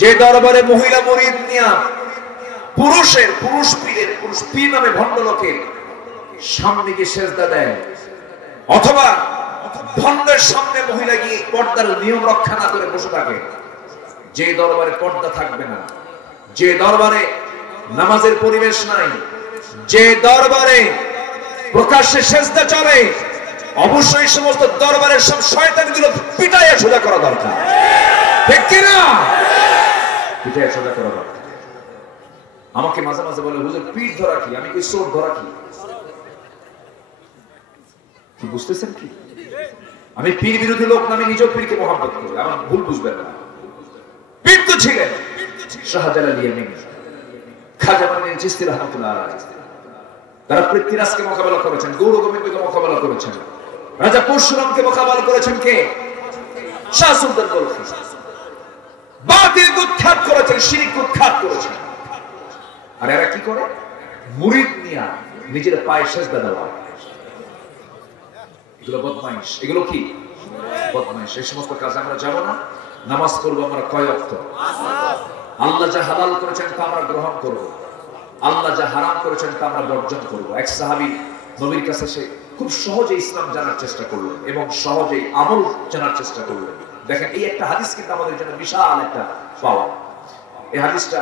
যে দরবারে মহিলা মুরিদ নিয়া পুরুষ পীর নামে ভণ্ড লোকের সামনে গিয়ে সেজদা দেয়, অথবা ভণ্ডের সামনে মহিলা গিয়ে পর্দার নিয়ম রক্ষা না করে বসে থাকে, যে দরবারে পর্দা থাকবে না, যে দরবারে নামাজের পরিবেশ নাই, যে দরবারে প্রকাশ্যে সেজদা চলে, অবশ্যই সমস্ত দরবারের সব শয়তানগুলো পিটাইয়া সোজা করা দরকার। ঠিক কি না? পিটাইয়া সোজা করা দরকার। আমাকে মাঝে মাঝে বলে হুজুর পিঠ ধরা কি? আমি কি চোর ধরা কি? কি বুঝতেছেন কি? আমি পীর বিরোধী লোক না, আমি নিজেও পীরকে মহব্বত করি, আমার ভুল বুঝবেন না। পীর তো ছিলেন শাহজালাল ইয়ামিনী, খাজা মঈনুদ্দিন চিশতি রাহমাতুল্লাহ আলাইহি। তারা পৃথ্বীরাজকে মোকাবেলা করেছেন, গৌর গোবিন্দকে মোকাবেলা করেছেন, রাজা পরশুরামকে মোকাবেলা করেছেন কে? শাহ সুলতান বলখি। বাতিল উৎখাত করেছেন, শিরক উৎখাত করেছেন। আর এরা কি করে? মুরিদ নিয়া নিজের পায়ে সেজদা দেওয়া। এগুলো বদমাইশ। এগুলো কি বদমাইশ? এই সমস্ত কাজে আমরা যাব না। নামাজ পড়বো আমরা কয় ওয়াক্ত? আল্লাহ যা হালাল করেছেন তা আমরা গ্রহণ করব, আল্লাহ যা হারাম করেছেন তা আমরা বর্জন করব। এক সাহাবী নবীর কাছে সে খুব সহজে ইসলাম জানার চেষ্টা করলেন এবং সহজেই আমল জানার চেষ্টা করলেন। দেখেন, এই একটা হাদিস কিন্তু আমাদের জন্য বিশাল একটা পাওয়া। এই হাদিসটা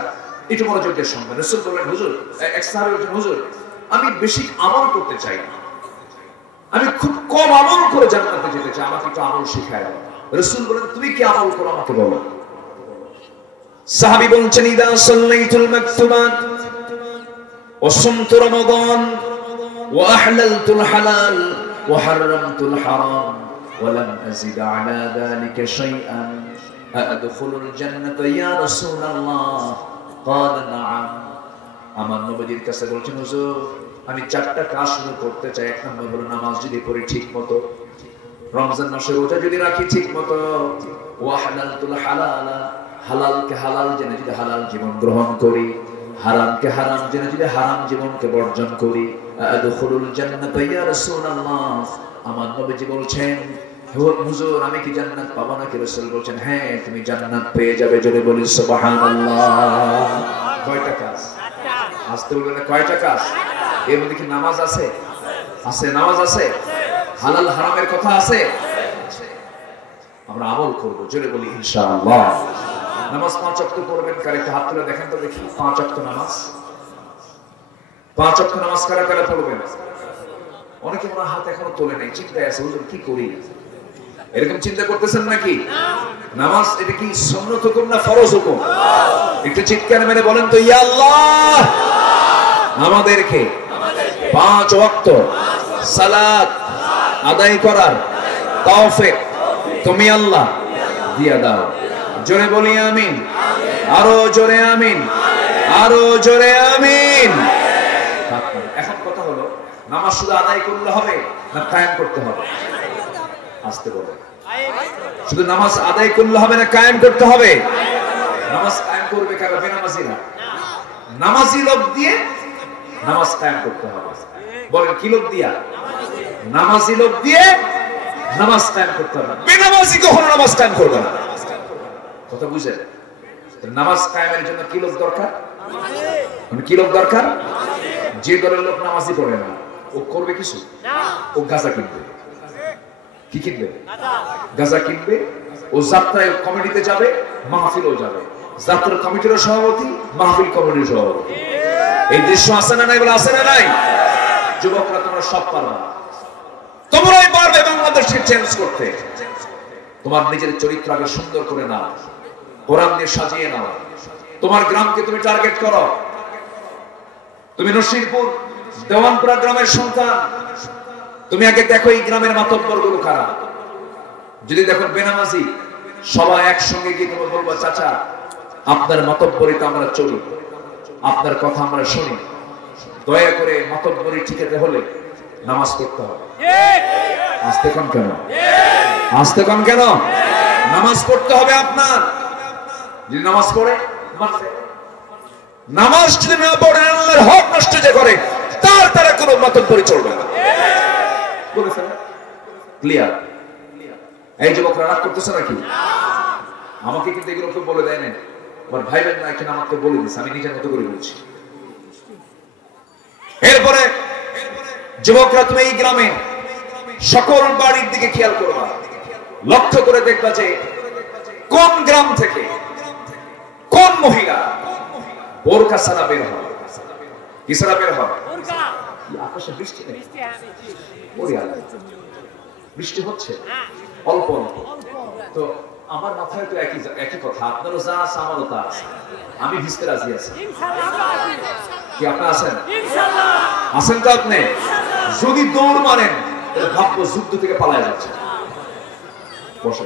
একটু মনোযোগ দিয়ে শুনবেন। রাসূল বললেন, হুজুর, এক সাহাবী বলছেন, হুজুর আমি বেশি আমল করতে চাই না, আমি খুব কম আমল করে জান্নাতে যেতে চাই, আমাকে একটু আমল শিখায় দাও। রাসূল বলেন, তুমি কি আমল করো আমাকে বলো। সাহাবী বলছেন, ইদা সাল্লাইতুল মাকতুবাত ওয়া সুমতু রমাদান ওয়া আহলালতুল হালাল ওয়া হারামতুল হারাম ওয়া লাম আযিদ আলা যালিকা শাইআন আদখুলুল জান্নাতা ইয়া রাসূলুল্লাহ। ক্বালা নাআম। আমার নবীর কাছে বলছেন, হুজুর আমি 4টা কাজ শুরু করতে চাই। 1 নম্বর হলো নামাজ যদি পড়ি ঠিক মতো, রমজান মাসে রোজা যদি রাখি ঠিক মতো, ওয়া হালালতুল হালাল, হালালকে হালাল জেনে যদি হালাল জীবন গ্রহণ করি, হারামকে হারাম জেনে যদি হারাম জীবনকে বর্জন করি, আদখুলুল জান্নাতা ইয়া রাসূলুল্লাহ, আমার নবীজি বলছেন হুজুর আমি কি জান্নাত পাবো নাকি? রাসূল বলছেন হ্যাঁ তুমি জান্নাত পেয়ে যাবে। জোরে বলি সুবহানাল্লাহ। কয়টা কাজ? আসতে বলবেন কয়টা কাজ? এর মধ্যে কি নামাজ আছে? আছে, নামাজ আছে। হালাল হারামের কথা আছে। আমরা আমল করব, জোরে বলি ইনশাআল্লাহ। নামাজ 5 ওয়াক্ত পড়বেন, কার একটু হাত তুলে দেখেন তো দেখি। 5 ওয়াক্ত নামাজ, 5 ওয়াক্ত নামাজ কারা কারা পড়বেন? অনেকে মনে হাত এখনো তোলে নাই, চিন্তায় আছে হুজুর কি করি, এরকম চিন্তা করতেছেন নাকি? নামাজ এটা কি সুন্নত হুকুম না ফরজ হুকুম? একটু চিৎকার মেরে বলেন তো ইয়া আল্লাহ, আমাদেরকে 5 ওয়াক্ত সালাত আদায় করার তৌফিক তুমি আল্লাহ দিয়া দাও। জোরে বলি আমিন, আরো জোরে আমিন, আরো জোরে আমিন। এখন কথা হলো নামাজ শুধু আদায় করলে হবে না কায়েম করতে হবে? আসতে বলে শুধু নামাজ আদায় করলে হবে না কায়েম করতে হবে? নামাজ কায়েম করবে কারা? বেনামাজিরা। নামাজি লোক দিয়ে নামাজ কায়েম করতে হবে। বলেন কি লোক দিয়া? নামাজি লোক দিয়ে নামাজ কায়েম করতে হবে। বেনামাজি কখনো নামাজ কায়েম করবে না। কথা বুঝেন? নামাজ কায়েমের জন্য কি লোক দরকার? কি লোক দরকার? যে দলের লোক নামাজই পড়ে না ও করবে কিছু? ও গাঁজা কিনবে। কি কিনবে? গাঁজা কিনবে। ও যাত্রায় কমিটিতে যাবে, মাহফিলও যাবে। যাত্রার কমিটির সভাপতি, মাহফিল কমিটির সভাপতি। এই দৃশ্য আছে না নাই? বলে আছে না নাই? যুবকরা তোমরা সব পারবে, তোমরাই পারবে বাংলাদেশকে চেঞ্জ করতে। তোমার নিজের চরিত্র আগে সুন্দর করে নাও, কোরআন দিয়ে সাজিয়ে নাও। তোমার গ্রামকে তুমি টার্গেট করো। তুমি নরসিংপুর দেওয়ানপুরা গ্রামের সন্তান, তুমি আগে দেখো এই গ্রামের মাতব্বর গুলো কারা। যদি দেখো বেনামাজি, সবাই একসঙ্গে গিয়ে তুমি বলবো চাচা আপনার মাতব্বরিতে আমরা চলি, আপনার কথা আমরা শুনি। দয়া করে মাতব্বরি ঠিকাতে হলে নামাজ পড়তে হবে। আসতে কম কেন? আসতে কম কেন? নামাজ পড়তে হবে আপনার। যদি নামাজ পড়ে, নামাজ যদি না পড়ে আল্লাহর হক নষ্ট যে করে তার দ্বারা কোনো মাতব্বরি চলবে না। ক্লিয়ার? এই যুবকরা রাগ করতেছে নাকি? আমাকে কিন্তু এগুলো কেউ বলে দেয় না, আমার ভাই বোন না, এখানে আমাকে বলে দিচ্ছে, আমি নিজের মতো করে বলছি। এরপরে যুবকরা তুমি এই গ্রামে সকল বাড়ির দিকে খেয়াল করবা, লক্ষ্য করে দেখবা যে কোন গ্রাম থেকে কোন মহিলা বোরকা ছাড়া বের হয়। কি ছাড়া বের হয়? আকাশে বৃষ্টি নেই, বৃষ্টি হচ্ছে অল্প অল্প। তো আমার মাথায় তো একই কথা, আপনারও যা আছে আমারও তা আছে। আমি ভিজতে রাজি আছি। কি আপনার আছেন? আছেন তো আপনি? যদি দৌড় মারেন ভাববো যুদ্ধ থেকে পালায় যাচ্ছে। বসে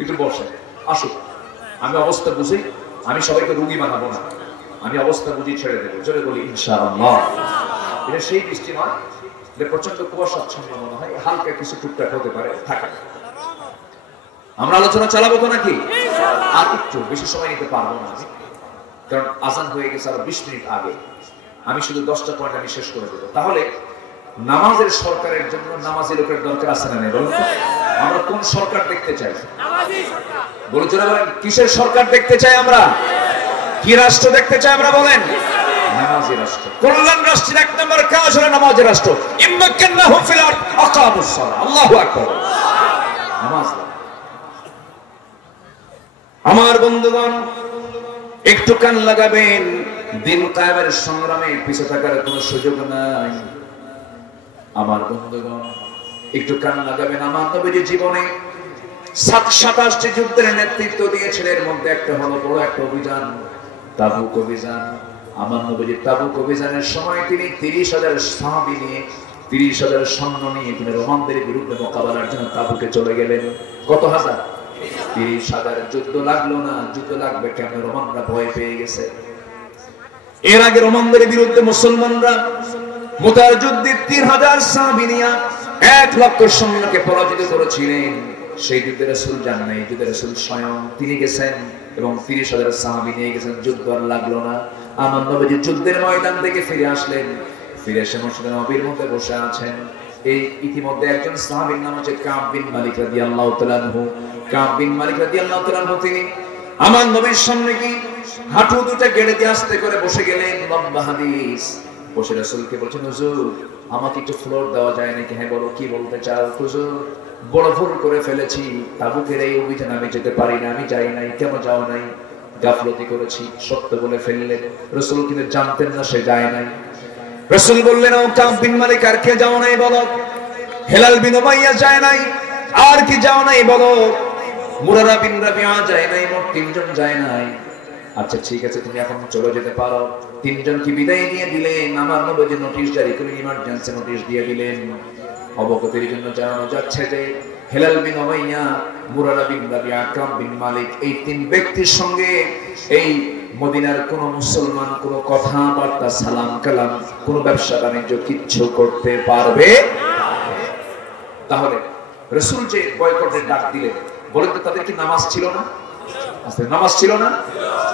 একটু বসে, আসুক। আমি অবস্থা বুঝি, আমি সবাইকে রুগী বানাবো না, আমি অবস্থা বুঝি ছেড়ে দেবো। জোরে বলি ইনশাআল্লাহ। এটা সেই বৃষ্টি নয়, প্রচন্ড কুয়াশাচ্ছন্ন মনে হয়, হালকা কিছু টুকটাক হতে পারে, থাকে। আমরা আলোচনা চালাবো তো নাকি? আর একটু বেশি সময় নিতে পারবো না, কারণ আজান হয়ে গেছে আরো 20 মিনিট আগে। আমি শুধু 10টা পয়েন্ট আমি শেষ করে দেবো। তাহলে নামাজের সরকারের জন্য নামাজি লোকের দরকার আছে না নেই? বলুন তো, আমরা কোন সরকার দেখতে চাই? বলে জোরে বলেন, কিসের সরকার দেখতে চাই আমরা? কি রাষ্ট্র দেখতে চাই আমরা? বলেন নামাজি রাষ্ট্র। কল্যাণ রাষ্ট্রের 1 নম্বর কাজ হলো নামাজি রাষ্ট্র। ইম্মাক্কান্নাহুম ফিল আরদ আকামুস সালাহ। আল্লাহু আকবার। নামাজ। আমার বন্ধুগণ একটু কান লাগাবেন, দিন কায়েমের সংগ্রামে পিছু থাকার কোনো সুযোগ নাই। আমার বন্ধুগণ একটু কান লাগাবেন। আমার নবীর জীবনে 27টি যুদ্ধের নেতৃত্ব দিয়েছিলেন। এর মধ্যে একটা হলো বড় একটা অভিযান, তাবুক অভিযান। আমার নবীর তাবুক অভিযানের সময় তিনি 30,000 সাহাবী নিয়ে, 30,000 সৈন্য নিয়ে তিনি রোমানদের বিরুদ্ধে মোকাবেলার জন্য তাবুকে চলে গেলেন। কত হাজার? 30,000। যুদ্ধ লাগলো না, যুদ্ধ লাগবে কেন? রোমানরা ভয় পেয়ে গেছে। এর আগে রোমানদের বিরুদ্ধে মুসলমানরা মুতার যুদ্ধে 3,000 সাহাবী নিয়ে 1 লক্ষ সৈন্যকে পরাজিত করেছিলেন। সেই যুদ্ধে রাসূল যান নাই, যুদ্ধে রাসূল স্বয়ং তিনি গেছেন এবং 30,000 সাহাবী নিয়ে গেছেন। যুদ্ধ আর লাগলো না। আমার নবীজি যুদ্ধের ময়দান থেকে ফিরে আসলেন, ফিরে এসে মসজিদে নববীর মধ্যে বসে আছেন। এই ইতিমধ্যে একজন সাহাবীর নাম হচ্ছে কাব বিন মালিক রাদিয়াল্লাহু তাআলা আনহু। কাব বিন মালিক রাদিয়াল্লাহু তাআলা আনহু তিনি আমার নবীর সামনে কি হাঁটু দুটো গেড়ে দিয়ে আস্তে করে বসে গেলেন। লম্বা হাদিস। বসে রাসূলকে বলছেন, হুজুর আমাকে একটু ফ্লোর দেওয়া যায় নাকি? হ্যাঁ বলো, কি বলতে চাও? হুজুর বড় ভুল করে ফেলেছি, তাবুকের এই অভিযানে আমি যেতে পারি না, আমি যাই নাই। কেন যাও নাই? গাফলতি করেছি, সত্য বলে ফেললেন। রাসূল কিন্তু জানতেন না সে যায় নাই। রাসূল বললেন, ও কাব বিন মালিক, আর কে যাও নাই বলো? হেলাল বিন উমাইয়া যায় নাই। আর কি যাও নাই বলো? মুরারা বিন রাবিয়া যায় নাই। মোট 3 জন যায় নাই। আচ্ছা ঠিক আছে, তুমি এখন চলে যেতে পারো। 3 জনকে বিদায় দিয়ে দিলেন। আমার নবী নোটিশ জারি করে ইমার্জেন্সি নোটিশ দিয়ে দিলেন। অবগতির জন্য জানানো যাচ্ছে যে হেলাল বিন উমাইয়া, মুরারা বিন রাবিয়া, কাব বিন মালিক এই 3 ব্যক্তির সঙ্গে এই মদিনার কোন মুসলমান কোন কথাবার্তা, সালাম কালাম, কোন ব্যবসা বাণিজ্য কিচ্ছু করতে পারবে। তাহলে রাসূল যে বয়কটের ডাক দিলেন, বলেন তো তাদের কি নামাজ ছিল না? নামাজ ছিল না?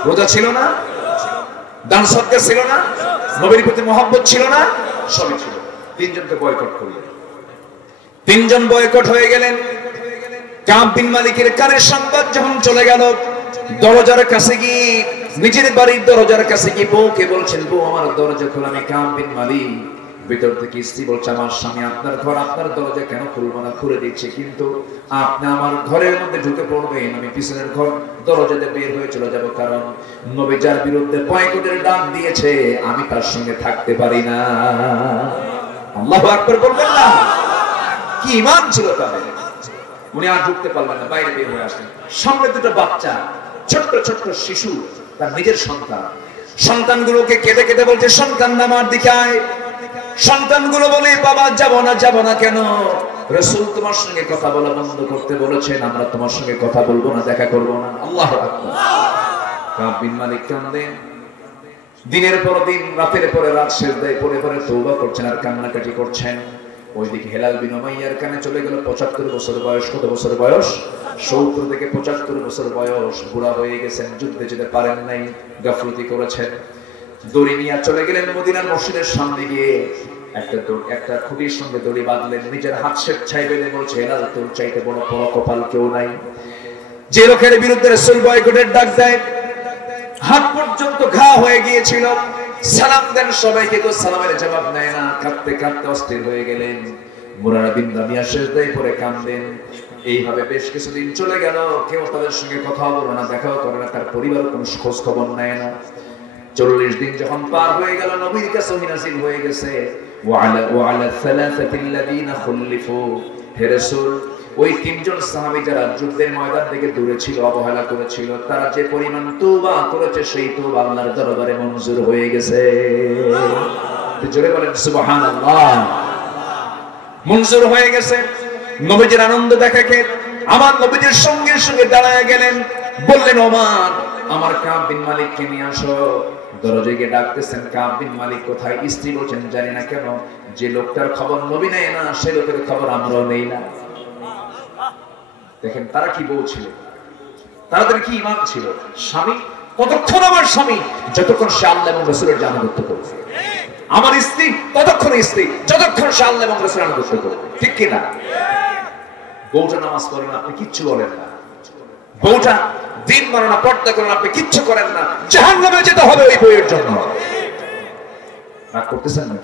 রোজা ছিল না? দান সদকা ছিল না? নবীর প্রতি মহব্বত ছিল না? সবই ছিল। 3 জনকে বয়কট করলেন। 3 জন বয়কট হয়ে গেলেন। কাব বিন মালিকের কানে সংবাদ যখন চলে গেল, দরজার কাছে গিয়ে, নিজের বাড়ির দরজার কাছে গিয়ে বউকে বলছেন, বউ আমার দরজা খোলা। আমি কাব বিন মালিক। ভিতর থেকে স্ত্রী বলছে, আমার স্বামী আপনার ঘর, আপনার দরজা কেন খুলবো না? খুলে দিচ্ছে, কিন্তু আপনি আমার ঘরের মধ্যে ঢুকে পড়বেন, আমি পিছনের ঘর দরজাতে বের হয়ে চলে যাব, কারণ নবী যার বিরুদ্ধে বয়কটের ডাক দিয়েছে আমি তার সঙ্গে থাকতে পারি না। আল্লাহু আকবার বলবেন না? কি ঈমান ছিল তাদের! উনি আর ঢুকতে পারলেন না, বাইরে বের হয়ে আসলেন। সঙ্গে 2টা বাচ্চা, ছোট্ট ছোট্ট শিশু, তার নিজের সন্তান। সন্তানগুলোকে কেঁদে কেঁদে বলছে, সন্তান আমার দিকে আয়। সন্তানগুলো বলে, বাবা যাব না। যাব না কেন? রাসূল তোমার সঙ্গে কথা বলা বন্ধ করতে বলেছেন, আমরা তোমার সঙ্গে কথা বলবো না, দেখা করব না। আল্লাহু আকবার। কাব বিন মালিক কাঁদেন, দিনের পর দিন, রাতের পরে রাত সিজদায় পড়ে পড়ে তওবা করছেন আর কান্নাকাটি করছেন। ওইদিকে হেলাল বিন উমাইয়ার কানে চলে গেল 75 বছর বয়স। কত বছর বয়স? 70 থেকে 75 বছর বয়স। বুড়া হয়ে গেছেন, যুদ্ধে যেতে পারেন নাই, গাফলতি করেছেন। দড়ি নিয়ে চলে গেলেন মদিনার মসজিদের সামনে গিয়ে একটা খুঁটির সঙ্গে দড়ি বাঁধলেন, নিজের হাত স্বেচ্ছায় বেঁধে বলছে, হেলাল তোর চাইতে বড় কপাল কেউ নাই। যে লোকের বিরুদ্ধে রাসূল বয়কটের ডাক দেয়, হাত পর্যন্ত ঘা হয়ে গিয়েছিল, সালাম দেন সবাইকে, তো সালামের জবাব নেয় না। কাঁদতে কাঁদতে অস্থির হয়ে গেলেন। মুরারা বিন রাবিয়া সিজদায় পড়ে কাঁদেন। এইভাবে বেশ কিছুদিন চলে গেল। কেউ তাদের সঙ্গে কথা বলে না, দেখাও করে না, তার পরিবারের কোনো খোঁজ খবর নেয় না। 40 দিন যখন পার হয়ে গেল, নবীর কাছে ওহী নাযিল হয়ে গেছে, ওয়ালা সালাসাতিল্লাযীনা খুল্লিফু। হে রাসূল, ওই 3 জন সাহাবী যারা যুদ্ধের ময়দান থেকে দূরে ছিল, অবহেলা করেছিল, তারা যে পরিমাণ তওবা করেছে, সেই তওবা আল্লাহর দরবারে মঞ্জুর হয়ে গেছে। জোরে বলেন সুবহানাল্লাহ। মঞ্জুর হয়ে গেছে। নবীজির আনন্দ দেখাকে আমার নবীজির সঙ্গে সঙ্গে দাঁড়ায় গেলেন, বললেন, ওমর আমার কাব বিন মালিককে নিয়ে আসো। দরজায় গিয়ে ডাকতেছেন, কাব বিন মালিক কোথায়? স্ত্রী বলছেন, জানি না। কেন? যে লোকটার খবর নবী নেয় না, সে লোকের খবর আমরাও নেই না। দেখেন তারা কি বলছিল, তাদের কি ঈমান ছিল। স্বামী ততক্ষণ আমার স্বামী যতক্ষণ সে আল্লাহ এবং রাসূলের আনুগত্য করবে। আমার স্ত্রী ততক্ষণ স্ত্রী যতক্ষণ সে আল্লাহ এবং রাসূলের আনুগত্য করবে। ঠিক কি না? বউটা নামাজ পড়ে না, আপনি কিচ্ছু বলেন না। বউটা দিন মানে না, পর্দা করেন, আপনি কিচ্ছু করেন না। জাহান্নামে যেতে হবে ওই বউয়ের জন্য। রাগ করতেছেন না?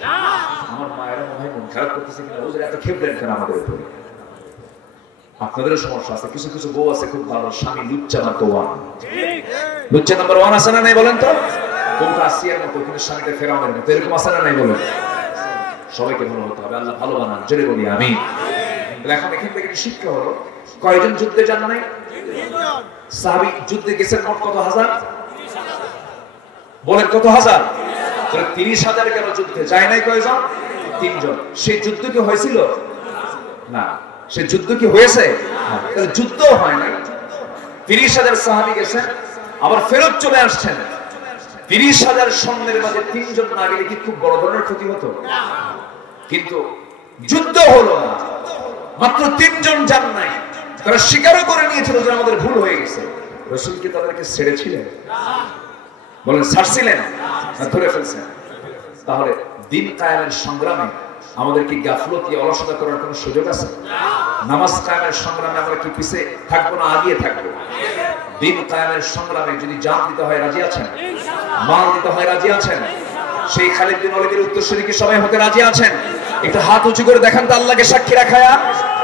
আমার মায়েরা মনে হয় মন খারাপ করতেছে কিনা, ওদের এত খেপলেন কেন আমাদের উপরে? আপনাদেরও সমস্যা আছে। কিছু কিছু বউ আছে খুব ভালো, স্বামী লুচ্চা নাম্বার 1। লুচ্চা নাম্বার 1 আছে না নাই বলেন তো? বউটা আসিয়ার মতো, কিন্তু স্বামীটা ফেরাউনের মতো। এরকম আছে না নাই বলেন? সবাইকে ভালো হতে হবে, আল্লাহ ভালো বানান। জোরে বলি আমিন। এখন এখান থেকে শিক্ষা হলো, কয়জন যুদ্ধে যান নাই? সাহাবী যুদ্ধে গেছেন মোট কত হাজার? বলেন কত হাজার? 30,000 কেন যুদ্ধে যায় নাই কয়জন? 3 জন। সেই যুদ্ধ কি হয়েছিল? না। সে যুদ্ধ কি হয়েছে? তাহলে যুদ্ধ হয় না। 30,000 সাহাবী গেছেন, আবার ফেরত চলে আসছেন। 30,000 সৈন্যের মাঝে 3 জন না গেলে কি খুব বড় ধরনের ক্ষতি হতো? কিন্তু যুদ্ধ হলো না, মাত্র 3 জন যান নাই। তারা স্বীকারও করে নিয়েছিল যে আমাদের ভুল হয়ে গেছে। রাসূল কি তাদেরকে ছেড়েছিলেন? বলেন ছাড়ছিলেন না ধরে ফেলছেন? তাহলে দিন কায়েমের সংগ্রামে আমাদের কি গাফলতি অলসতা করার কোনো সুযোগ আছে? নামাজ কায়েমের সংগ্রামে আমরা কি পিছে থাকবো না আগিয়ে থাকবো? দিন কায়েমের সংগ্রামে যদি জান দিতে হয় রাজি আছেন? মাল দিতে হয় রাজি আছেন? সেই খালিদ বিন ওলীদের উত্তরসূরি কি সবাই হতে রাজি আছেন? একটু হাত উঁচু করে দেখান তো আল্লাহকে সাক্ষী রাখায়া,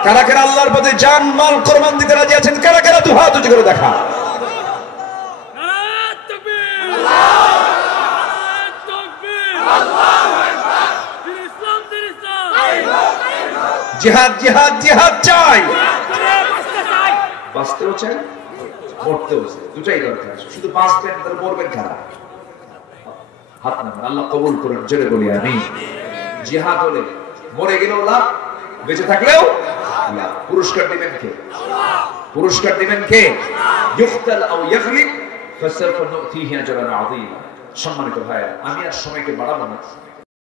কারা কারা আল্লাহর পথে জান মাল কোরবান দিতে রাজি আছেন? কারা কারা দু হাত উঁচু করে দেখা। জিহাদ জিহাদ জিহাদ চাই, বাঁচতেও চাই মরতেও চাই, দুটাই দরকার। শুধু বাঁচবেন তাহলে মরবেন কারা? হাত নামান, আল্লাহ কবুল করুন, জোরে বলি আমিন। জিহাদ হলে মরে গেলেও লাভ, বেঁচে থাকলেও লাভ। পুরস্কার দিবেন কে? পুরস্কার দিবেন কে? ইউকতাল আও ইয়াগলিব ফাসাউফা নুতিহি আজরান আযীমা। সম্মানিত ভাইরা, আমি আর সময়কে বাড়াবো না।